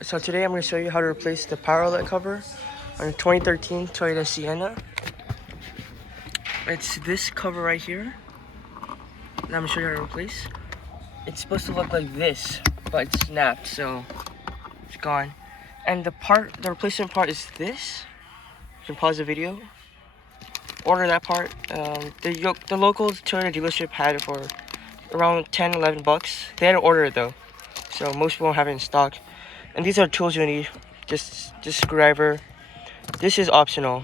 So today I'm going to show you how to replace the power outlet cover on a 2013 Toyota Sienna. It's this cover right here that I'm going to show you how to replace. It's supposed to look like this, but it snapped, so it's gone. And the replacement part is this. You can pause the video. Order that part. The local Toyota dealership had it for around 10-11 bucks. They had to order it though, so most people don't have it in stock. And these are tools you need. Just screwdriver. This is optional.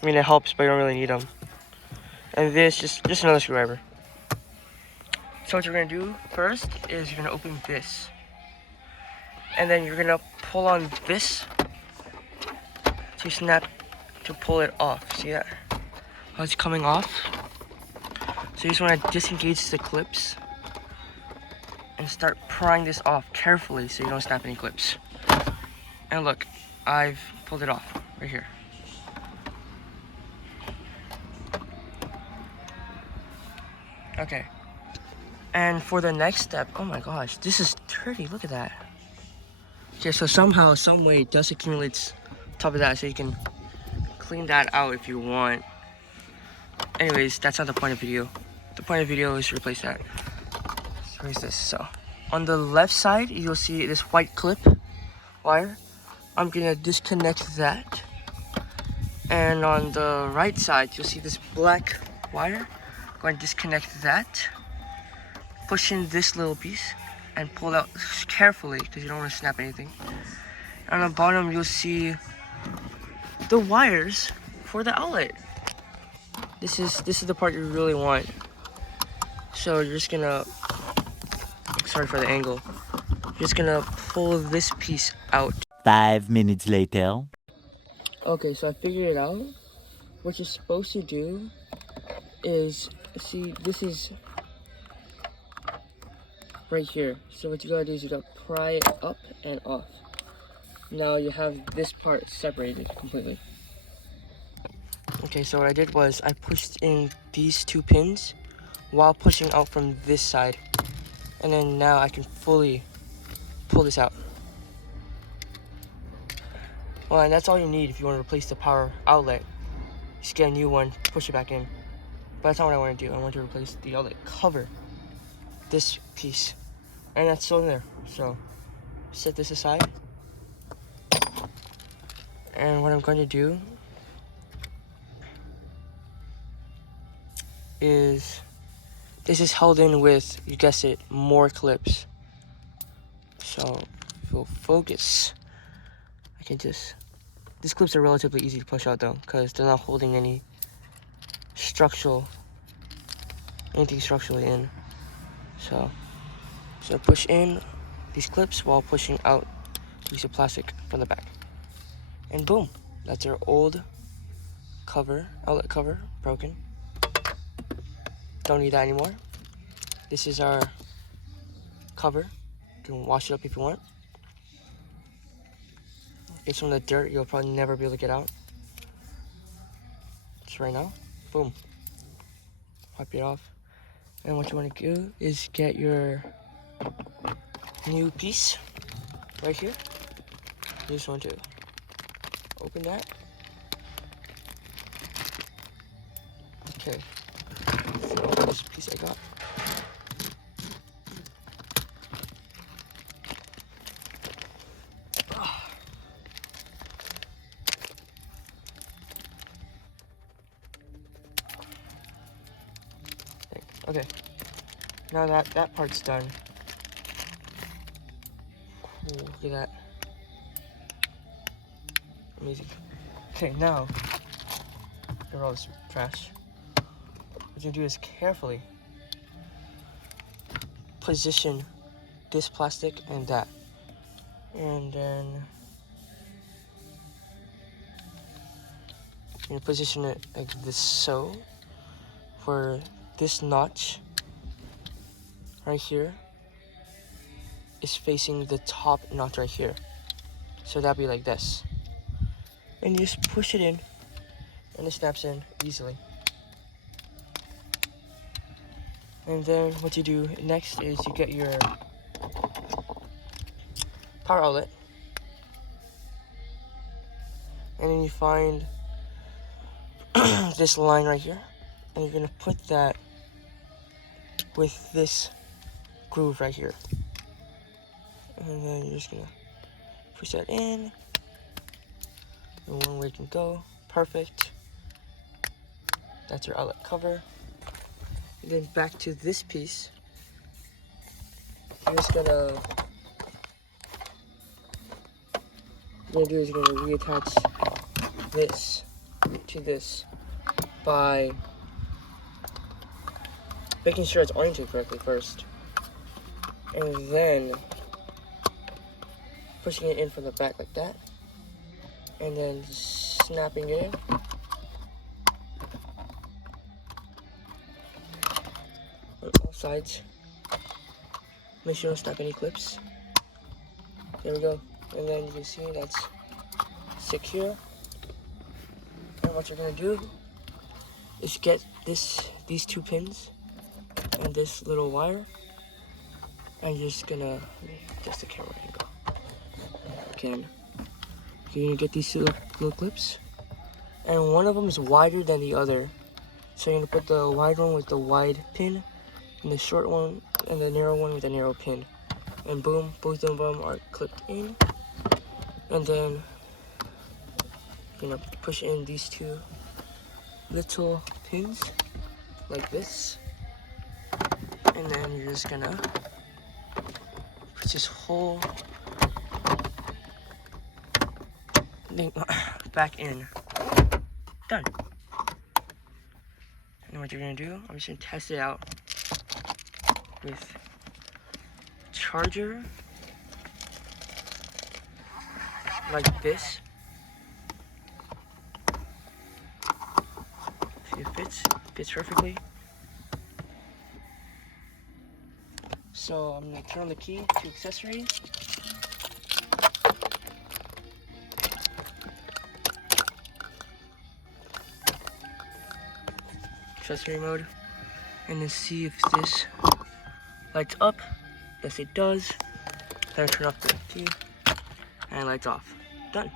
I mean, it helps, but you don't really need them. And this, just another screwdriver. So what you're gonna do first is you're gonna open this, and then you're gonna pull on this to snap, to pull it off. See that? How it's coming off. So you just wanna disengage the clips and start prying this off carefully so you don't snap any clips. And look, I've pulled it off right here. Okay. And for the next step, oh my gosh, this is dirty, look at that. Okay, so somehow, some way, dust accumulates top of that, so you can clean that out if you want. Anyways, that's not the point of the video. The point of the video is to replace that. So where's this? So, on the left side, you'll see this white clip wire. I'm gonna disconnect that. And on the right side, you'll see this black wire. I'm going to disconnect that. Push in this little piece and pull out carefully because you don't want to snap anything. On the bottom, you'll see the wires for the outlet. This is the part you really want. So you're just gonna, sorry for the angle, you're just gonna pull this piece out. 5 minutes later. Okay, so I figured it out. What you're supposed to do is, see, this is right here. So what you gotta do is you gotta pry it up and off. Now you have this part separated completely. Okay, so what I did was I pushed in these two pins while pushing out from this side. And then now I can fully pull this out. Well, and that's all you need if you want to replace the power outlet. Just get a new one, push it back in. But that's not what I want to do. I want to replace the outlet cover. This piece. And that's still in there. So, set this aside. And what I'm going to do is, this is held in with, you guessed it, more clips. So, if you'll focus, I can just, these clips are relatively easy to push out though, because they're not holding anything structurally in. So push in these clips while pushing out a piece of plastic from the back. And boom, that's our old cover, outlet cover, broken. Don't need that anymore. This is our cover. You can wash it up if you want. It's from the dirt you'll probably never be able to get out. Just right now, boom. Wipe it off. And what you want to do is get your new piece right here. You just want to open that. Okay. So this piece I got. Okay, now that part's done. Cool, look at that. Amazing. Okay, now, get all this trash. What you do is carefully position this plastic and that. And then you position it like this, so for this notch right here is facing the top notch right here. So that'd be like this. And you just push it in and it snaps in easily. And then what you do next is you get your power outlet. And then you find this line right here. And you're gonna put that with this groove right here. And then you're just gonna push that in. And one way it can go. Perfect. That's your outlet cover. And then back to this piece. You're just gonna reattach this to this by making sure it's oriented correctly first, and then pushing it in from the back like that, and then snapping it in. On all sides. Make sure you don't snap any clips. There we go. And then you can see that's secure. And what you're gonna do is get these two pins and this little wire, and you're just gonna adjust the camera angle. Again, you're gonna get these two little clips, and one of them is wider than the other. So you're gonna put the wide one with the wide pin, and the short one and the narrow one with a narrow pin. And boom, both of them are clipped in. And then you're gonna push in these two little pins like this. And then you're just gonna push this whole thing back in. Done. And what you're gonna do, I'm just gonna test it out with charger like this. See, it fits perfectly. So I'm gonna turn on the key to accessories. Accessory mode, and then see if this lights up. Yes, it does. Then I turn off the key, and it lights off. Done.